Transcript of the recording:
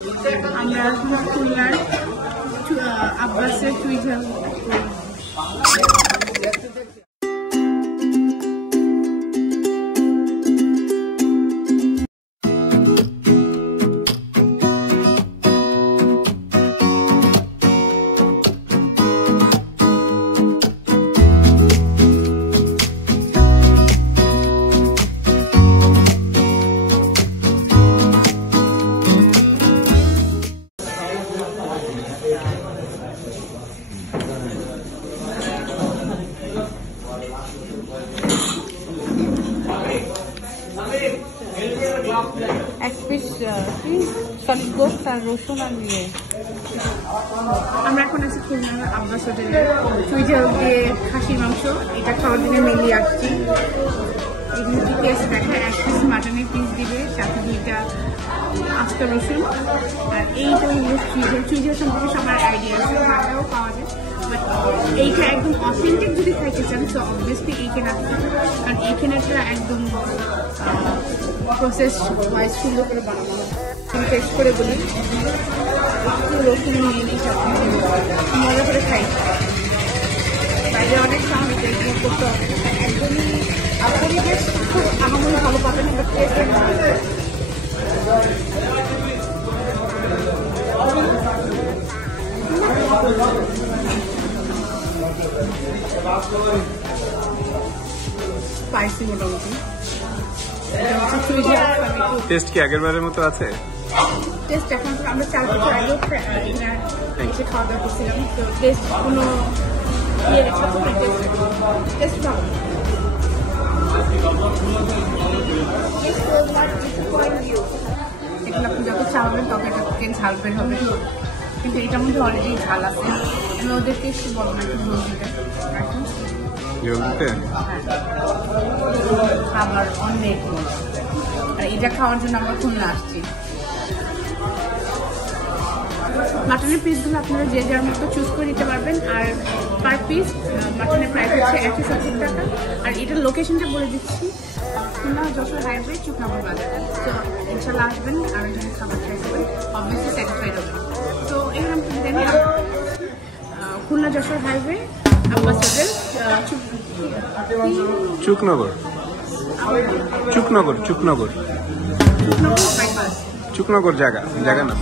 আমরা খুলনার আব্বাসের চুই ঝাল এক পিস সলিড গোস্ত আর রসুন আর নিয়ে আমরা এখন আছি খুলনার আব্বাস হোটেলে চুই ঝাল দিয়ে খাসির মাংস এটা খাওয়ার জন্য মেনলি আসছি। এগুলো কি টেস্ট দেখা এক পিস মাটনের পিস দিবে সাথে দুইটা আস্ত রসুন আর এইটা হলো চুই ঝাল সম্পর্কে সবার আইডিয়া আছে ভালো পাওয়া যায় বাট এইটা একদম অথেন্টিক যদি খাইতে চান তো অবভিয়াসলি এইখানে আসতে হবে কারণ এইখানেটা একদম প্রসেস ওয়াইজ সুন্দর করে বানানো আমি টেস্ট করে বলি একটু রসুন নিয়ে নিই সাথে মজা করে খাই বাইরে অনেক সামনে করতে হবে একদমই আপনি বেশ খুব আমার মনে ভালো পাবেন বাট টেস্ট স্পাইসি মোটামুটি টেস্ট কি আগের বারের মতো আছে? টেস্ট এখন আমরা 4 বছর আগেও এসে খাওয়া দাওয়া করছিলাম তো টেস্ট কোনো টেস্ট ভালো এগুলো আপনি যত চাওয়াবেন তত এটা চিকেন ঝাল বের হবে কিন্তু এটার মধ্যে অলরেডি ঝাল আছে আমি ওদেরকে একটু বলো না একটু ঝোল দিতে খাবার অনেক আর এটা খাওয়ার জন্য আমরা খুলনা আসছি। মাটনের পিসগুলো আপনারা যে যার মতো চুজ করে নিতে পারবেন আর পার পিস মাটনের প্রাইস হচ্ছে 170 টাকা আর এটার লোকেশনটা বলে দিচ্ছি খুলনা যশোর হাইওয়ে চুকনাগর বাজার তো ইনশাল্লাহ আসবেন আর এখানে খাবার ট্রাই করবেন অবভিয়াসলি স্যাটিসফাইড হবেন। তো এখানে আমি যদি জানি খুলনা যশোর হাইওয়ে আব্বাস হোটেল চুকনগর চুকনগর জায়গা না